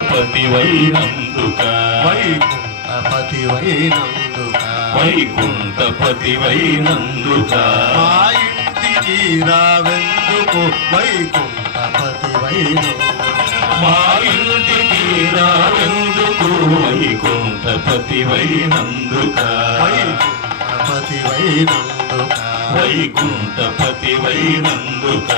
పతివైనందుక వైకుంఠపతివైనందుక వైకుంఠపతివైనందుక మా ఇంటికి రావెందుకు వైకుంఠపతివైనందుక మా ఇంటికి రావెందుకు వైకుంఠపతివైనందుక వైకుంఠపతివైనందుక వైకుంఠపతివైనందుక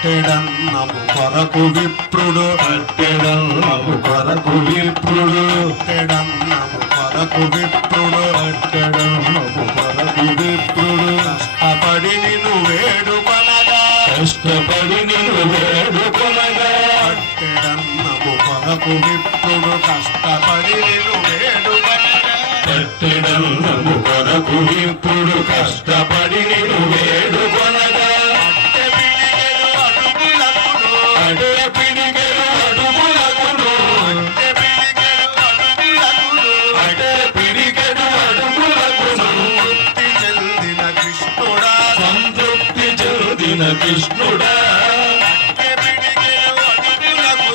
పట్టెడన్నము కొరకు విప్రుడు పట్టెడన్నము కొరకు విప్రుడు పట్టెడన్నము కొరకు విప్రుడు పట్టెడన్నము కొరకు విప్రుడు కష్టపడి నిన్ను వేడుకొనగా కష్టపడి నిన్ను వేడుకొనగా పట్టెడన్నము కొరకు విప్రుడు కష్టపడి నిన్ను వేడుకొనగా పట్టెడన్నము కొరకు విప్రుడు కష్టపడి నిన్ను వేడుకొనగా అడే పిడికెడు అడుగులకును అడే పిడికెడు అడుగులకును సంతృప్తి చెందిన కృష్ణుడా సంతృప్తి చెందిన కృష్ణుడా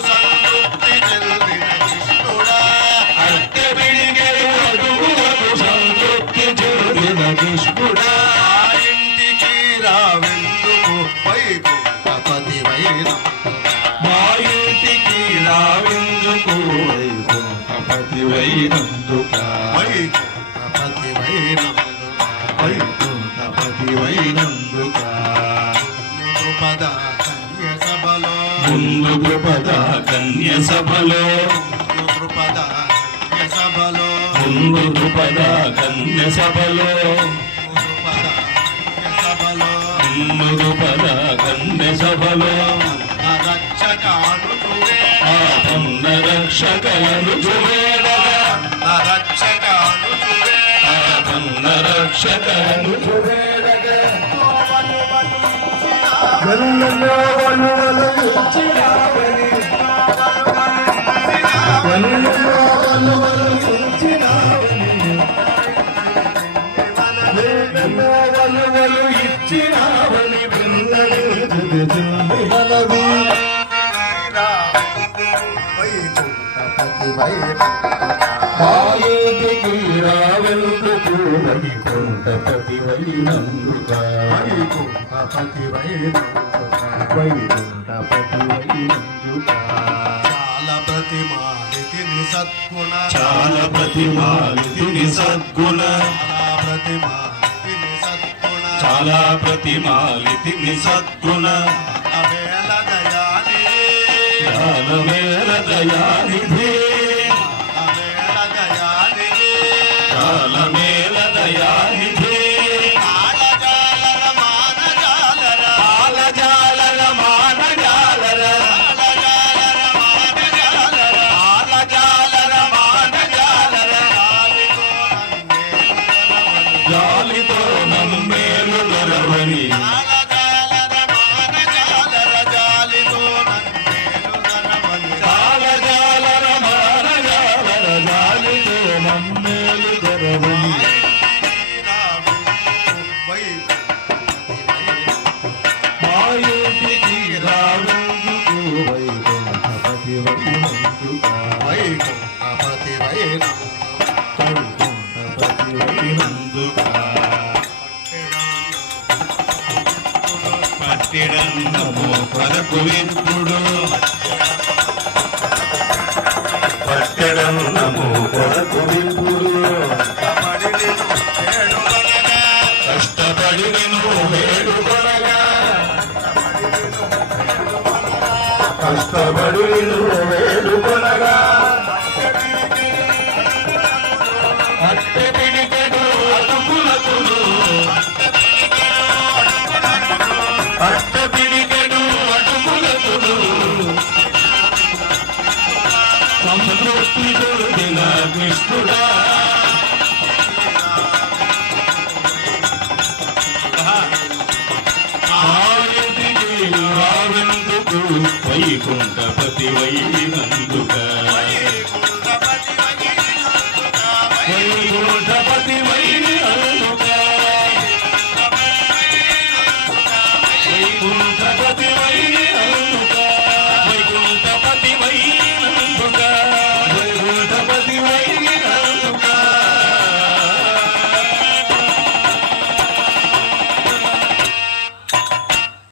సంతృప్తి చెందిన కృష్ణుడా అట్టె పిడికెడు అడుగులకు సంతృప్తి చెందిన కృష్ణుడా ఆ ఇంటికి రావెందుకు వైకుంఠపతివైనందుక మా ఇంటికి రావెందుకు వైకుంఠపతివైనందుక వైకుంఠపతివైనందుక వైకుంఠపతివైనందుక నృపద కన్య సభలో ముందు కృపద కన్య సభలో నృపద కన్య సభలో ముందు కృపద కన్య సభలో నృపద కన్య సభలో ముందు పద కన్య సభలో రక్షకానుకువే ఆపన్న రక్షకలను చూడగా రక్షకానుకువే ఆపన్న రక్షకలను చూడగా ఇచ్చినావని మాయేదికి రావెందుకు వైకుంఠపతివైనందుక వైకుంఠపతివైనందుక చాలా ప్రతిమాలితిని సద్గుణ చాలా ప్రతిమాలితిని సద్గుణ చాలా ప్రతిమాలితిని సద్గుణ అవేల దయానిధి కాలమేల దయానిధి అవేల దయానిధి కాలమేల దయానిధి ఆలజాలర మానజాలర ఆలజాలర మానజాలర ఆలజాలర మానజాలర జాలితో నమ్మేలు దొరవని కాలజాలర మానజాలర జాలితో నమ్మేలు దొరవని మాయేటికి రావెందుకు వైకుంఠపతివైనందుక వైకుంఠపతివైనందుక పట్టిడన్నము కొరకు విప్రుడు పట్టెడన్నము కొరకు విప్రుడు కష్టపడి నిన్ను వేడుకొనగా కష్టపడి నిన్ను వేడుకొనగా అట్టె పిడికెడు అడుగులకును అట్టె పిడికెడు అడుగులకును సంతృప్తి దొరికిన కృష్ణుడా ఆయుధికి రావెందుకు వైకుంఠపతివైనందుక